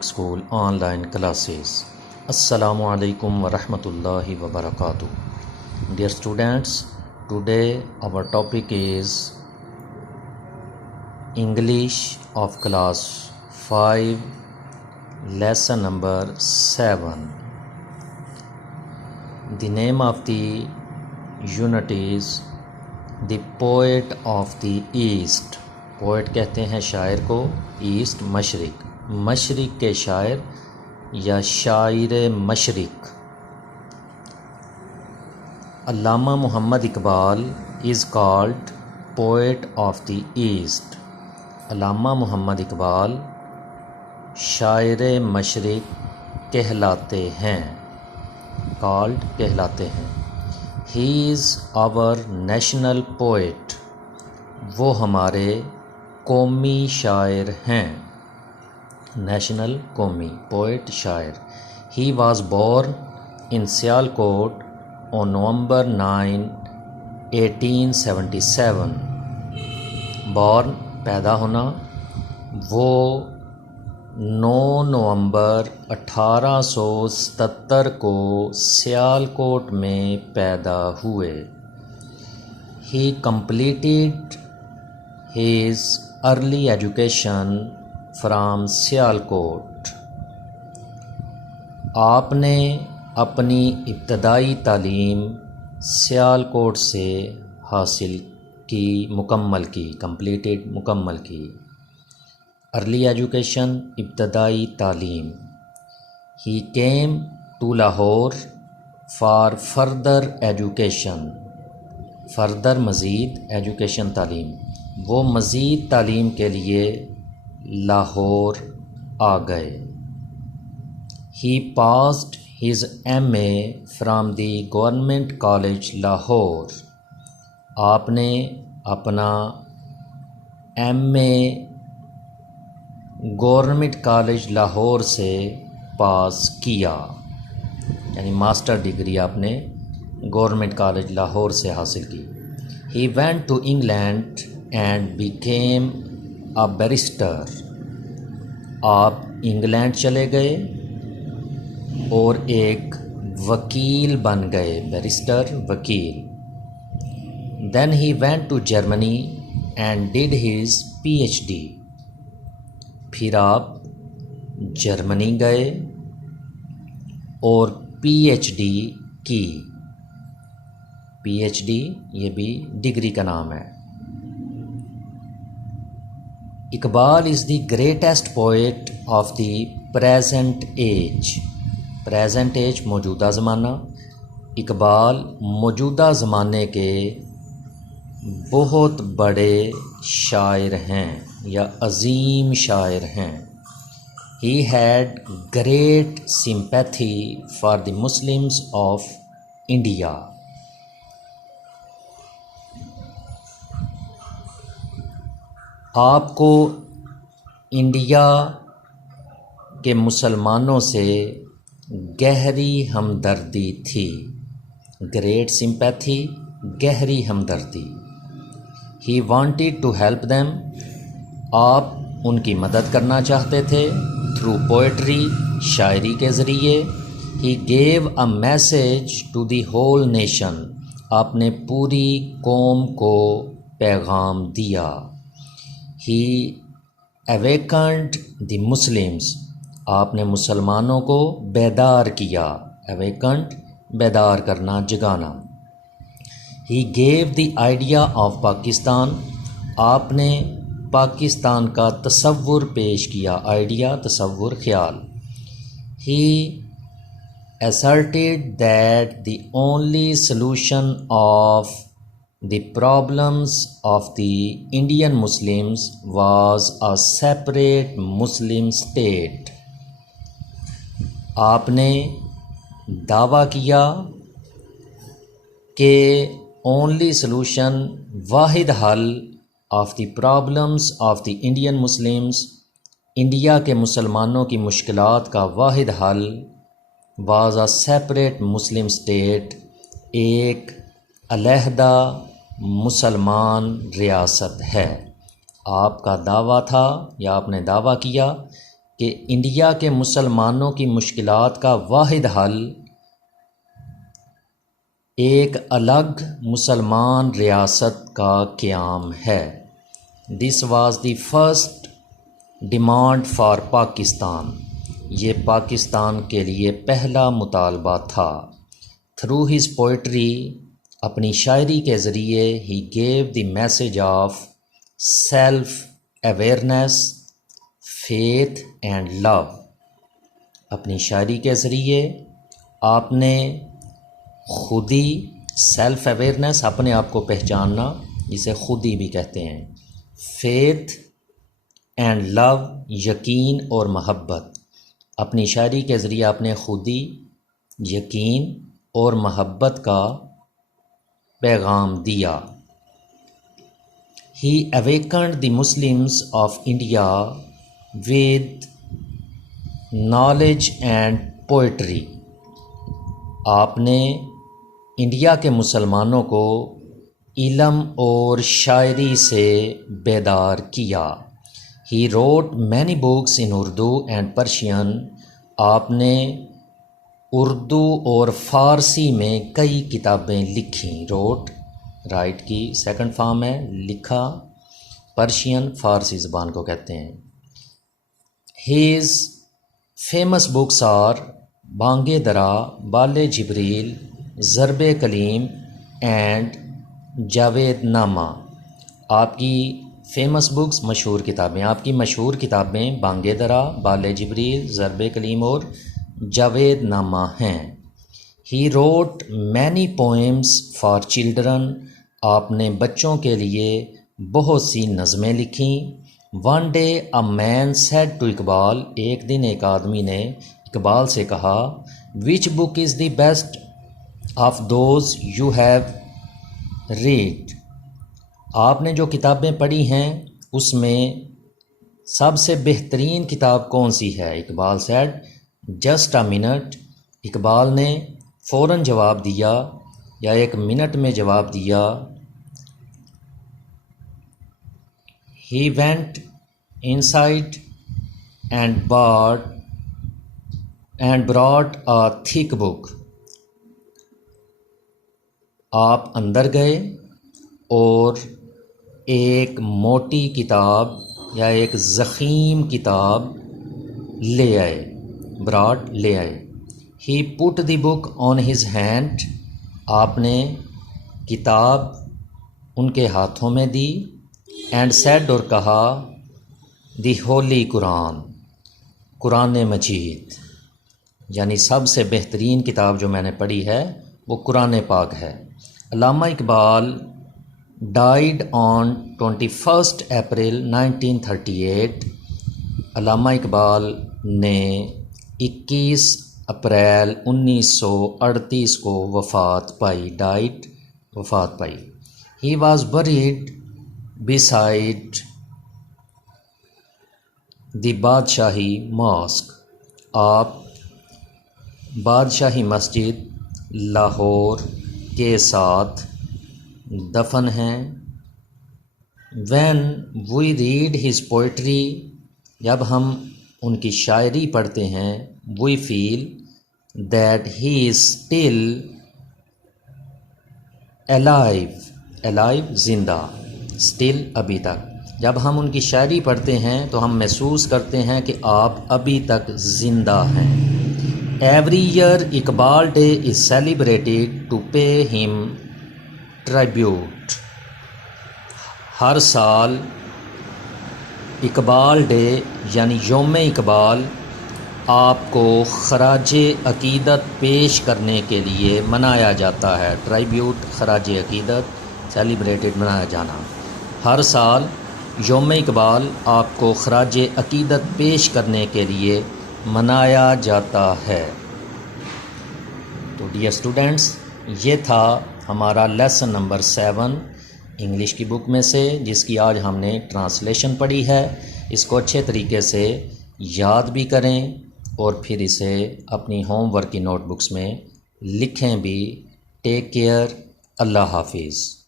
Islamic School online classes. Assalamu alaikum wa rahmatullahi wa barakatuh. Dear students, today our topic is English of class 5, lesson number 7. The name of the unit is The Poet of the East. Poet کہتے ہیں شاعر کو، asset مشرق، مشرق کے شاعر یا شاعر مشرق۔ Allama Muhammad Iqbal is called poet of the east. Allama Muhammad Iqbal شاعر مشرق کہلاتے ہیں، کالڈ کہلاتے ہیں۔ ہی از آور نیشنل پوئٹ، وہ ہمارے قومی شاعر ہیں۔ نیشنل قومی، پوئٹ شاعر۔ He was born in Sialkot on November 9 1877۔ Born پیدا ہونا، وہ 9 نومبر 1877 کو سیالکوٹ میں پیدا ہوئے۔ He completed his early education from Sialkot. آپ نے اپنی ابتدائی تعلیم سیالکوٹ سے حاصل کی، مکمل کی، کمپلیٹڈ مکمل کی۔ ارلی ایجوکیشن ابتدائی تعلیم۔ He came to Lahore for further education، further مزید، ایجوکیشن تعلیم، وہ مزید تعلیم کے لیے لاہور آ گئے۔ He passed his MA from the government college Lahore. آپ نے اپنا MA گورنمنٹ کالج لاہور سے پاس کیا، یعنی ماسٹر ڈگری آپ نے گورنمنٹ کالج لاہور سے حاصل کی۔ He went to England and became a barrister۔ آپ انگلینڈ چلے گئے اور ایک وکیل بن گئے، بیرسٹر، وکیل۔ Then he went to Germany and did his PhD۔ پھر آپ جرمنی گئے اور PhD کی۔ PhD یہ بھی ڈگری کا نام ہے۔ Iqbal is the greatest poet of the present age. Present age موجودہ زمانہ۔ اقبال موجودہ زمانے کے بہت بڑے شاعر ہیں یا عظیم شاعر ہیں۔ He had great sympathy for the Muslims of India۔ آپ کو انڈیا کے مسلمانوں سے گہری ہمدردی تھی۔ گریٹ سمپیتھی، گہری ہمدردی۔ He wanted to help them، آپ ان کی مدد کرنا چاہتے تھے۔ Through poetry، شاعری کے ذریعے۔ He gave a message to the whole nation، آپ نے پوری قوم کو پیغام دیا۔ He awakened the Muslims، آپ نے مسلمانوں کو بیدار کیا۔ awakened، بیدار کرنا، جگانا۔ He gave the idea of Pakistan، آپ نے پاکستان کا تصور پیش کیا۔ آئیڈیا، تصور، خیال۔ He asserted that the only solution of the problems of the Indian Muslims was a separate Muslim state۔ آپ نے دعویٰ کیا کہ only solution، واحد حل of the problems of the Indian Muslims، India کے مسلمانوں کی مشکلات کا واحد حل was a separate Muslim state، ایک علیحدہ مسلمان ریاست ہے۔ آپ کا دعویٰ تھا یا آپ نے دعویٰ کیا کہ انڈیا کے مسلمانوں کی مشکلات کا واحد حل ایک الگ مسلمان ریاست کا قیام ہے۔ This was the first demand for Pakistan, یہ پاکستان کے لیے پہلا مطالبہ تھا۔ تھرو ہز پوئٹری، اپنی شاعری کے ذریعے he gave the message of self awareness, faith and love. اپنی شاعری کے ذریعے آپ نے خودی، سیلف اویئرنیس، اپنے آپ کو پہچاننا، جسے خودی بھی کہتے ہیں، فیتھ اینڈ لو، یقین اور محبت۔ اپنی شاعری کے ذریعے آپ نے خودی، یقین اور محبت کا پیغام دیا۔ He awakened the Muslims of India with knowledge and poetry۔ آپ نے انڈیا کے مسلمانوں کو علم اور شاعری سے بیدار کیا۔ He wrote many books in Urdu and Persian۔ آپ نے اردو اور فارسی میں کئی کتابیں لکھیں۔ روٹ، رائٹ کی سیکنڈ فارم ہے، لکھا، پرشین فارسی زبان کو کہتے ہیں۔ Has famous books are Bang Dara, بال جبریل، ضرب کلیم اینڈ جاوید نامہ۔ آپ کی فیمس بکس، مشہور کتابیں، آپ کی مشہور کتابیں بانگ درا، بال جبریل، ضرب کلیم اور جاوید نامہ ہیں۔ He wrote many poems for children. آپ نے بچوں کے لیے بہت سی نظمیں لکھیں۔ One day a man said to Iqbal, ایک دن ایک آدمی نے اقبال سے کہا، which book is the best of those you have read. آپ نے جو کتابیں پڑھی ہیں اس میں سب سے بہترین کتاب کون سی ہے؟ Iqbal said just a minute. Iqbal نے فوراً جواب دیا یا ایک منٹ میں جواب دیا، he went in side and brought اے تھک بک۔ آپ اندر گئے اور ایک موٹی کتاب یا ایک ضخیم کتاب لے آئے، براٹ لے آئے۔ ہی پٹ دی بک آن ہز ہینڈ۔ آپ نے کتاب ان کے ہاتھوں میں دی، اینڈ سیڈ، اور کہا، دی ہولی قرآن، قرآن مجید، یعنی سب سے بہترین کتاب جو میں نے پڑھی ہے وہ قرآن پاک ہے۔ علامہ اقبال ڈائیڈ آن 21 اپریل 1938۔ علامہ اقبال نے 21 اپریل 1938 کو وفات پائی، ڈائٹ، وفات پائی۔ ہی واز بریڈ beside دی بادشاہی ماسک۔ آپ بادشاہی مسجد لاہور کے ساتھ دفن ہیں۔ when we read his poetry، جب ہم ان کی شاعری پڑھتے ہیں، we feel that he is still alive، زندہ، still ابھی تک۔ جب ہم ان کی شاعری پڑھتے ہیں تو ہم محسوس کرتے ہیں کہ آپ ابھی تک زندہ ہیں۔ Every year Iqbal day is celebrated to pay him tribute. ہر سال اقبال ڈے یعنی یوم اقبال آپ کو خراج عقیدت پیش کرنے کے لیے منایا جاتا ہے۔ ٹرائبیوٹ، خراج عقیدت، سیلیبریٹڈ، منایا جانا۔ ہر سال یوم اقبال آپ کو خراج عقیدت پیش کرنے کے لیے منایا جاتا ہے۔ تو ڈیئر اسٹوڈنٹس، یہ تھا ہمارا لیسن نمبر 7 انگلش کی بک میں سے، جس کی آج ہم نے ٹرانسلیشن پڑھی ہے۔ اس کو اچھے طریقے سے یاد بھی کریں اور پھر اسے اپنی ہوم ورک کی نوٹ بکس میں لکھیں بھی۔ ٹیک کیئر، اللہ حافظ۔